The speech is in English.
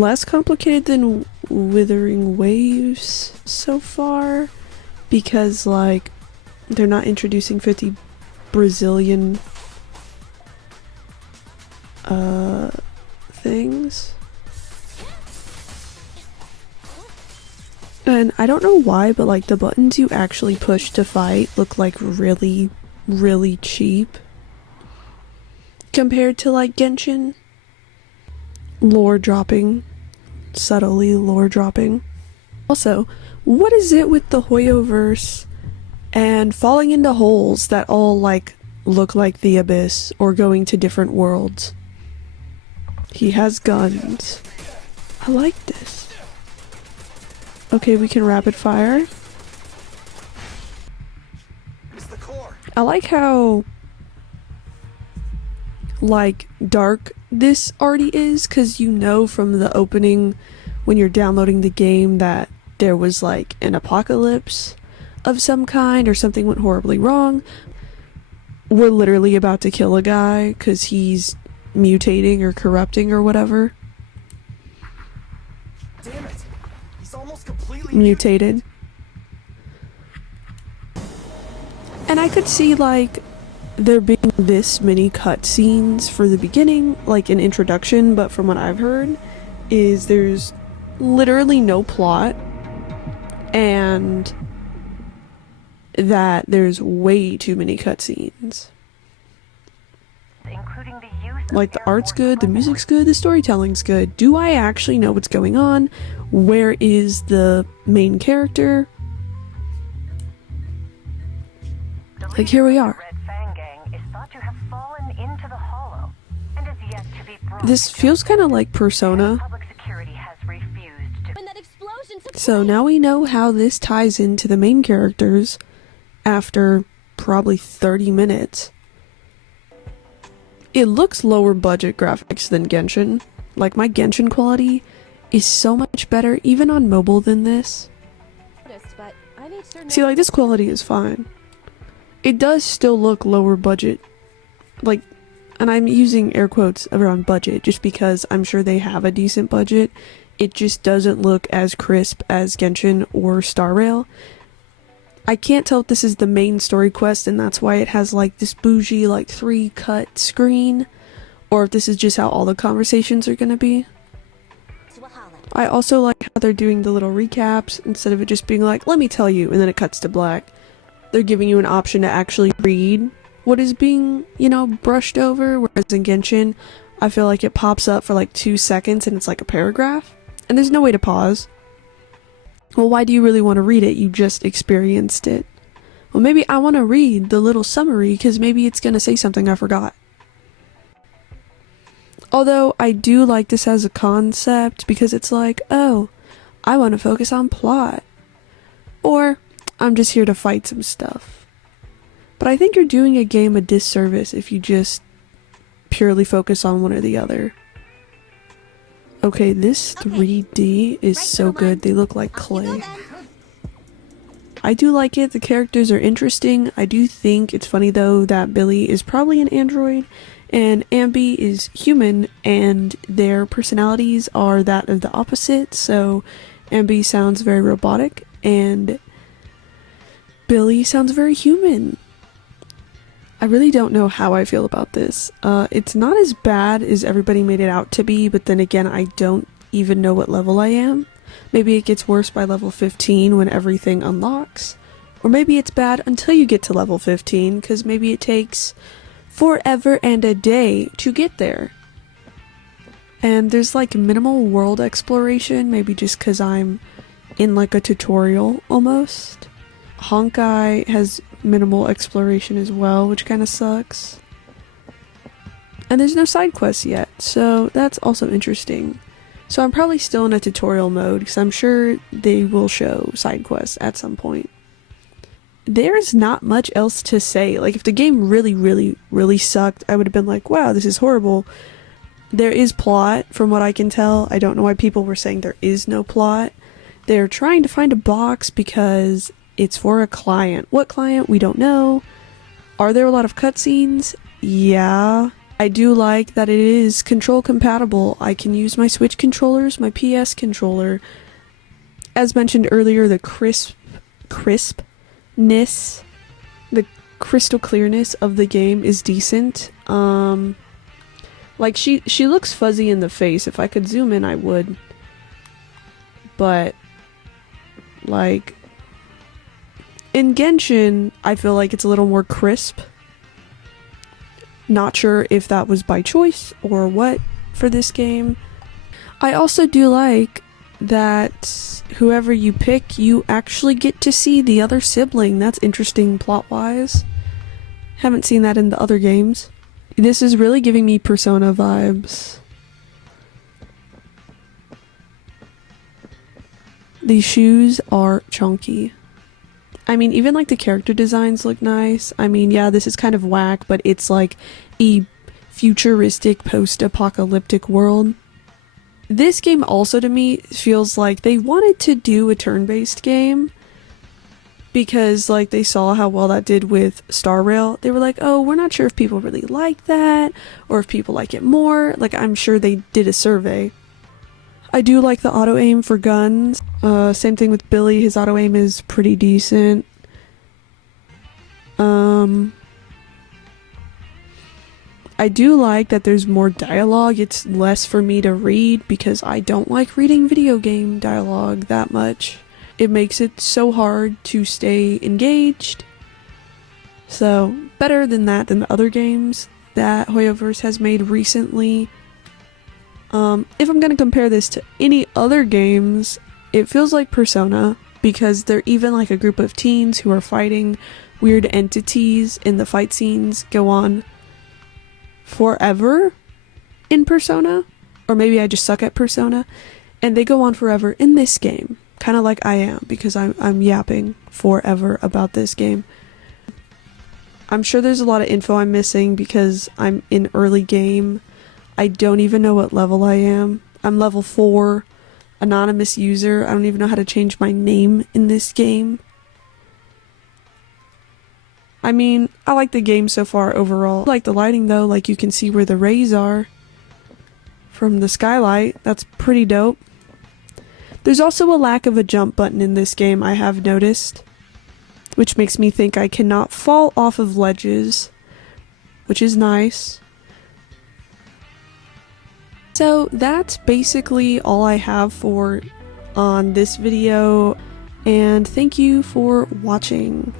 less complicated than Withering Waves so far, because like they're not introducing 50 Brazilian things. And I don't know why, but like the buttons you actually push to fight look like really, really cheap compared to like Genshin. Lore dropping. Subtly lore dropping. Also, what is it with the Hoyoverse and falling into holes that all like look like the Abyss or going to different worlds? He has guns. I like this. Okay, we can rapid fire. I like how like dark this already is, because you know from the opening when you're downloading the game that there was like an apocalypse of some kind or something went horribly wrong. We're literally about to kill a guy because he's mutating or corrupting or whatever. Damn it. He's almost completely mutated. And I could see like there being this many cutscenes for the beginning, like an introduction, but from what I've heard is there's literally no plot, and that there's way too many cutscenes. Like the art's good, the music's good, the storytelling's good. Do I actually know what's going on? Where is the main character? Like here we are. This feels kind of like Persona. So now we know how this ties into the main characters after probably 30 minutes. It looks lower budget graphics than Genshin. Like my Genshin quality is so much better even on mobile than this. See, like this quality is fine. It does still look lower budget. Like, and I'm using air quotes around budget just because I'm sure they have a decent budget. It just doesn't look as crisp as Genshin or Star Rail. I can't tell if this is the main story quest and that's why it has like this bougie like 3-cut screen, or if this is just how all the conversations are gonna be. I also like how they're doing the little recaps instead of it just being like, let me tell you, and then it cuts to black. They're giving you an option to actually read what is being, you know, brushed over, whereas in Genshin, I feel like it pops up for like 2 seconds and it's like a paragraph, and there's no way to pause. Well, why do you really want to read it? You just experienced it. Well, maybe I want to read the little summary because maybe it's going to say something I forgot. Although I do like this as a concept because it's like, oh, I want to focus on plot. Or I'm just here to fight some stuff. But I think you're doing a game a disservice if you just purely focus on one or the other. Okay, this 3D is so good. They look like clay. I do like it. The characters are interesting. I do think it's funny though that Billy is probably an android and Ambi is human, and their personalities are that of the opposite. So Ambi sounds very robotic and Billy sounds very human. I really don't know how I feel about this. It's not as bad as everybody made it out to be, but then again, I don't even know what level I am. Maybe it gets worse by level 15 when everything unlocks. Or maybe it's bad until you get to level 15, because maybe it takes forever and a day to get there. And there's like minimal world exploration, maybe just because I'm in like a tutorial almost. Honkai has minimal exploration as well, which kind of sucks. And there's no side quests yet, so that's also interesting. So I'm probably still in a tutorial mode, because I'm sure they will show side quests at some point. There's not much else to say. Like, if the game really sucked, I would have been like, wow, this is horrible. There is plot, from what I can tell. I don't know why people were saying there is no plot. They're trying to find a box because it's for a client. What client? We don't know. Are there a lot of cutscenes? Yeah. I do like that it is control compatible. I can use my Switch controllers, my PS controller. As mentioned earlier, the crispness, the crystal clearness of the game is decent. Like she looks fuzzy in the face. If I could zoom in, I would. But like in Genshin, I feel like it's a little more crisp. Not sure if that was by choice or what for this game. I also do like that whoever you pick, you actually get to see the other sibling. That's interesting plot-wise. Haven't seen that in the other games. This is really giving me Persona vibes. These shoes are chunky. I mean, even like the character designs look nice. I mean, yeah, this is kind of whack, but it's like a futuristic post-apocalyptic world. This game also to me feels like they wanted to do a turn-based game because like they saw how well that did with Star Rail. They were like, oh, we're not sure if people really like that or if people like it more. Like, I'm sure they did a survey. I do like the auto-aim for guns. Same thing with Billy, his auto-aim is pretty decent. I do like that there's more dialogue. It's less for me to read because I don't like reading video game dialogue that much. It makes it so hard to stay engaged. So, better than that than the other games that Hoyoverse has made recently. If I'm going to compare this to any other games, it feels like Persona, because they're even like a group of teens who are fighting weird entities, and the fight scenes go on forever in Persona, or maybe I just suck at Persona, and they go on forever in this game, kind of like I am, because I'm yapping forever about this game. I'm sure there's a lot of info I'm missing because I'm in early game. I don't even know what level I am. I'm level 4, anonymous user. I don't even know how to change my name in this game. I mean, I like the game so far overall. I like the lighting though, like you can see where the rays are from the skylight. That's pretty dope. There's also a lack of a jump button in this game, I have noticed, which makes me think I cannot fall off of ledges, which is nice. So that's basically all I have for on this video, and thank you for watching.